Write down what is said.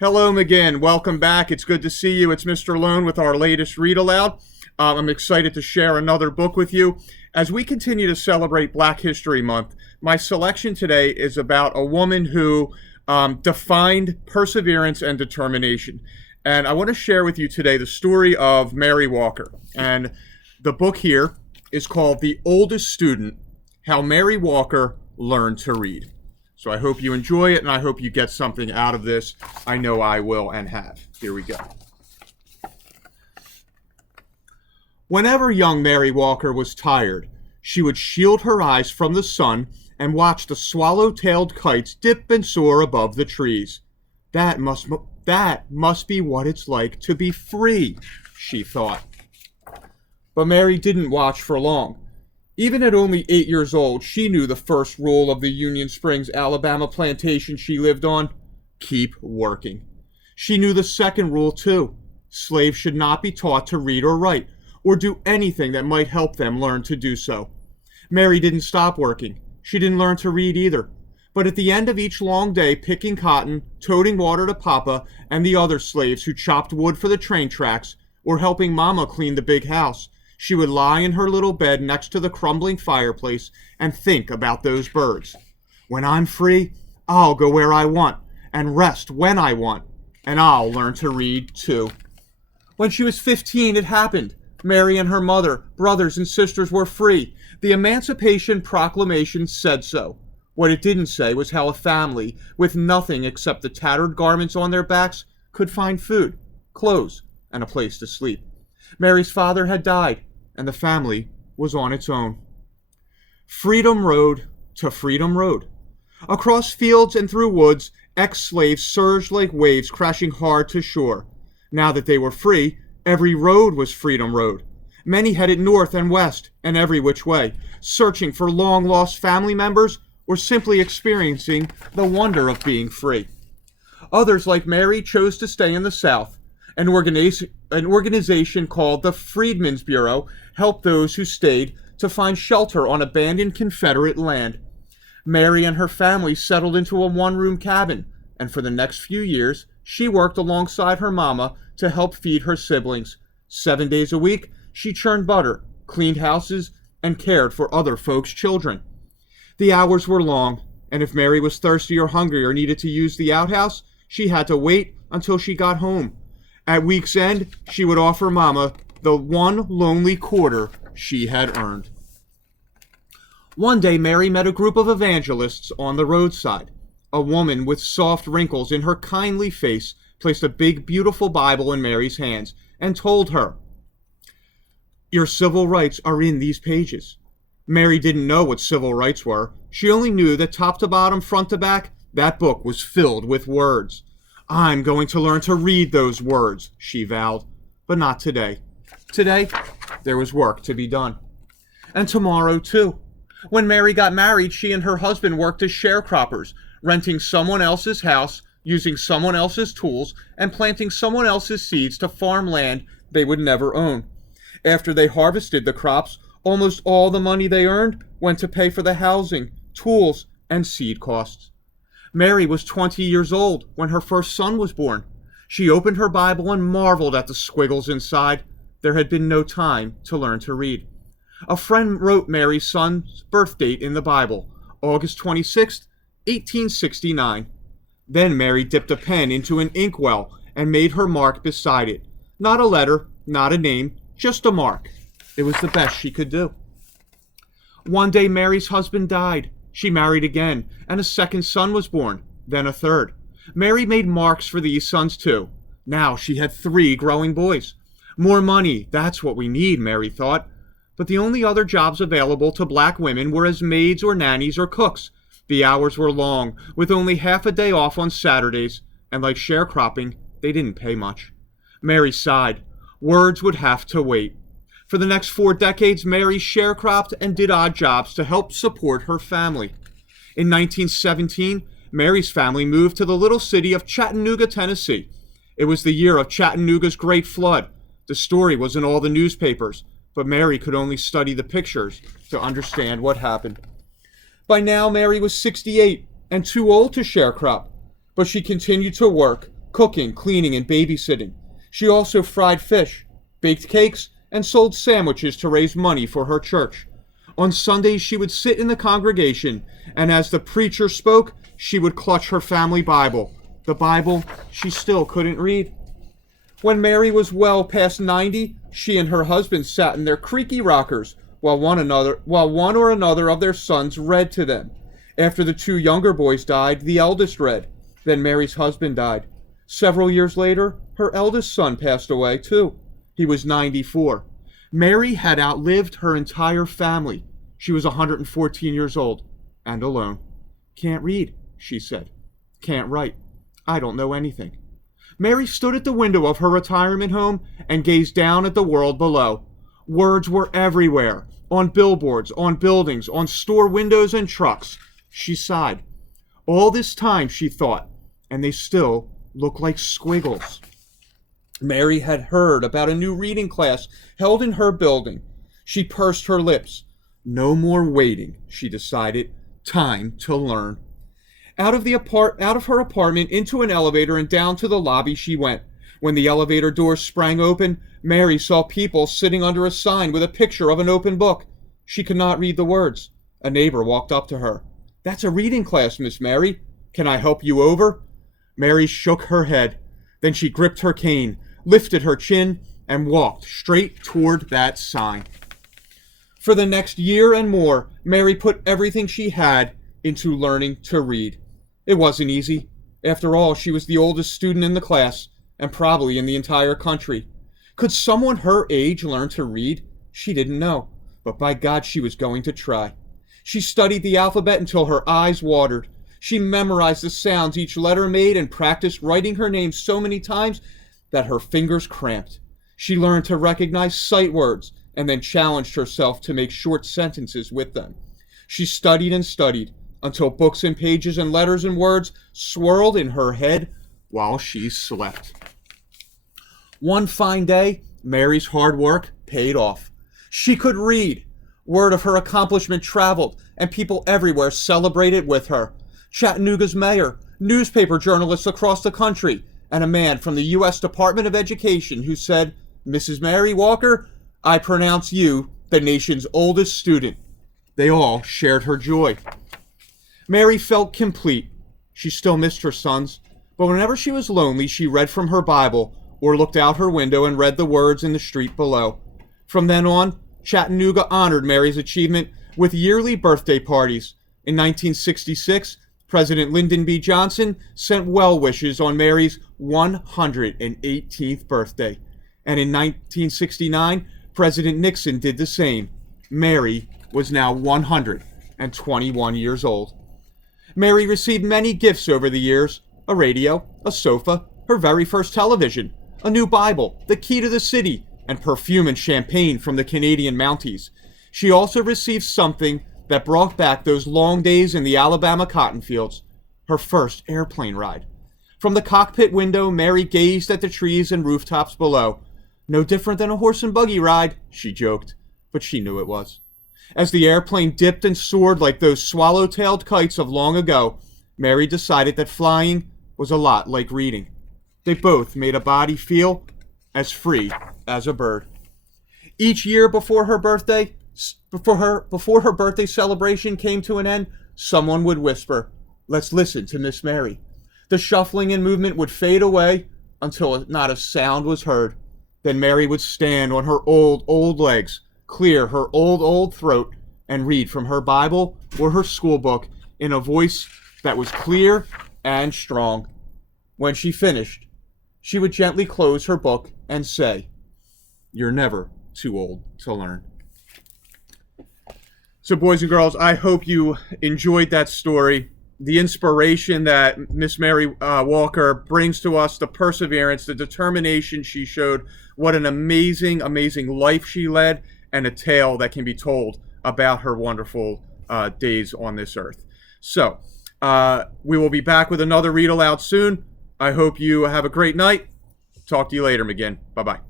Hello, McGinn. Welcome back. It's good to see you. It's Mr. Lohn with our latest read aloud. I'm excited to share another book with you. As we continue to celebrate Black History Month, my selection today is about a woman who defined perseverance and determination. And I want to share with you today the story of Mary Walker. And the book here is called The Oldest Student: How Mary Walker Learned to Read. So I hope you enjoy it, and I hope you get something out of this. I know I will and have. Here we go. Whenever young Mary Walker was tired, she would shield her eyes from the sun and watch the swallow-tailed kites dip and soar above the trees. That must be what it's like to be free, she thought. But Mary didn't watch for long. Even at only 8 years old, she knew the first rule of the Union Springs, Alabama plantation she lived on: keep working. She knew the second rule, too. Slaves should not be taught to read or write, or do anything that might help them learn to do so. Mary didn't stop working. She didn't learn to read either. But at the end of each long day picking cotton, toting water to Papa and the other slaves who chopped wood for the train tracks, or helping Mama clean the big house, she would lie in her little bed next to the crumbling fireplace and think about those birds. When I'm free, I'll go where I want and rest when I want, and I'll learn to read too. When she was 15, it happened. Mary and her mother, brothers, and sisters were free. The Emancipation Proclamation said so. What it didn't say was how a family with nothing except the tattered garments on their backs could find food, clothes, and a place to sleep. Mary's father had died, and the family was on its own. Freedom Road to Freedom Road. Across fields and through woods, ex-slaves surged like waves crashing hard to shore. Now that they were free, every road was Freedom Road. Many headed north and west and every which way, searching for long-lost family members or simply experiencing the wonder of being free. Others, like Mary, chose to stay in the South. An organization called the Freedmen Bureau helped those who stayed to find shelter on abandoned Confederate land. Mary and her family settled into a one-room cabin, and for the next few years, she worked alongside her mama to help feed her siblings. 7 days a week, she churned butter, cleaned houses, and cared for other folks' children. The hours were long, and if Mary was thirsty or hungry or needed to use the outhouse, she had to wait until she got home. At week's end, she would offer Mama the one lonely quarter she had earned. One day, Mary met a group of evangelists on the roadside. A woman with soft wrinkles in her kindly face placed a big, beautiful Bible in Mary's hands and told her, "Your civil rights are in these pages." Mary didn't know what civil rights were. She only knew that top to bottom, front to back, that book was filled with words. "I'm going to learn to read those words," she vowed. But not today. Today, there was work to be done. And tomorrow, too. When Mary got married, she and her husband worked as sharecroppers, renting someone else's house, using someone else's tools, and planting someone else's seeds to farm land they would never own. After they harvested the crops, almost all the money they earned went to pay for the housing, tools, and seed costs. Mary was 20 years old when her first son was born. She opened her Bible and marveled at the squiggles inside. There had been no time to learn to read. A friend wrote Mary's son's birth date in the Bible, August 26th, 1869. Then Mary dipped a pen into an inkwell and made her mark beside it. Not a letter, not a name, just a mark. It was the best she could do. One day Mary's husband died. She married again, and a second son was born, then a third. Mary made marks for these sons too. Now she had 3 growing boys. More money, that's what we need, Mary thought. But the only other jobs available to black women were as maids or nannies or cooks. The hours were long, with only half a day off on Saturdays, and like sharecropping, they didn't pay much. Mary sighed. Words would have to wait. For the next 4 decades, Mary sharecropped and did odd jobs to help support her family. In 1917, Mary's family moved to the little city of Chattanooga, Tennessee. It was the year of Chattanooga's Great Flood. The story was in all the newspapers, but Mary could only study the pictures to understand what happened. By now, Mary was 68 and too old to sharecrop, but she continued to work, cooking, cleaning, and babysitting. She also fried fish, baked cakes, and sold sandwiches to raise money for her church. On Sundays, she would sit in the congregation, and as the preacher spoke, she would clutch her family Bible, the Bible she still couldn't read. When Mary was well past 90, she and her husband sat in their creaky rockers while one or another of their sons read to them. After the two younger boys died, the eldest read. Then Mary's husband died. Several years later, her eldest son passed away too. He was 94. Mary had outlived her entire family. She was 114 years old and alone. "Can't read," she said. "Can't write. I don't know anything." Mary stood at the window of her retirement home and gazed down at the world below. Words were everywhere, on billboards, on buildings, on store windows and trucks. She sighed. All this time, she thought, and they still look like squiggles. Mary had heard about a new reading class held in her building. She pursed her lips. No more waiting, she decided. Time to learn. Out of her apartment, into an elevator, and down to the lobby she went. When the elevator doors sprang open, Mary saw people sitting under a sign with a picture of an open book. She could not read the words. A neighbor walked up to her. "That's a reading class, Miss Mary. Can I help you over?" Mary shook her head. Then she gripped her cane, lifted her chin, and walked straight toward that sign. For the next year and more, Mary put everything she had into learning to read. It wasn't easy. After all, she was the oldest student in the class, and probably in the entire country. Could someone her age learn to read? She didn't know, but by God, she was going to try. She studied the alphabet until her eyes watered. She memorized the sounds each letter made and practiced writing her name so many times that her fingers cramped. She learned to recognize sight words and then challenged herself to make short sentences with them. She studied and studied until books and pages and letters and words swirled in her head while she slept. One fine day, Mary's hard work paid off. She could read. Word of her accomplishment traveled, and people everywhere celebrated with her. Chattanooga's mayor, newspaper journalists across the country, and a man from the U.S. Department of Education who said, "Mrs. Mary Walker, I pronounce you the nation's oldest student." They all shared her joy. Mary felt complete. She still missed her sons, but whenever she was lonely, she read from her Bible or looked out her window and read the words in the street below. From then on, Chattanooga honored Mary's achievement with yearly birthday parties. In 1966, President Lyndon B. Johnson sent well wishes on Mary's 118th birthday. And in 1969, President Nixon did the same. Mary was now 121 years old. Mary received many gifts over the years: a radio, a sofa, her very first television, a new Bible, the key to the city, and perfume and champagne from the Canadian Mounties. She also received something that brought back those long days in the Alabama cotton fields: her first airplane ride. From the cockpit window, Mary gazed at the trees and rooftops below. No different than a horse and buggy ride, she joked, but she knew it was. As the airplane dipped and soared like those swallow-tailed kites of long ago, Mary decided that flying was a lot like reading. They both made a body feel as free as a bird. Each year before her birthday celebration came to an end, someone would whisper, "Let's listen to Miss Mary." The shuffling and movement would fade away until not a sound was heard. Then Mary would stand on her old legs, clear her old throat, and read from her Bible or her school book in a voice that was clear and strong. When she finished, she would gently close her book and say, "You're never too old to learn." So, boys and girls, I hope you enjoyed that story. The inspiration that Miss Mary Walker brings to us, the perseverance, the determination she showed, what an amazing, amazing life she led, and a tale that can be told about her wonderful days on this earth. So, we will be back with another read aloud soon. I hope you have a great night. Talk to you later, McGinn. Bye-bye.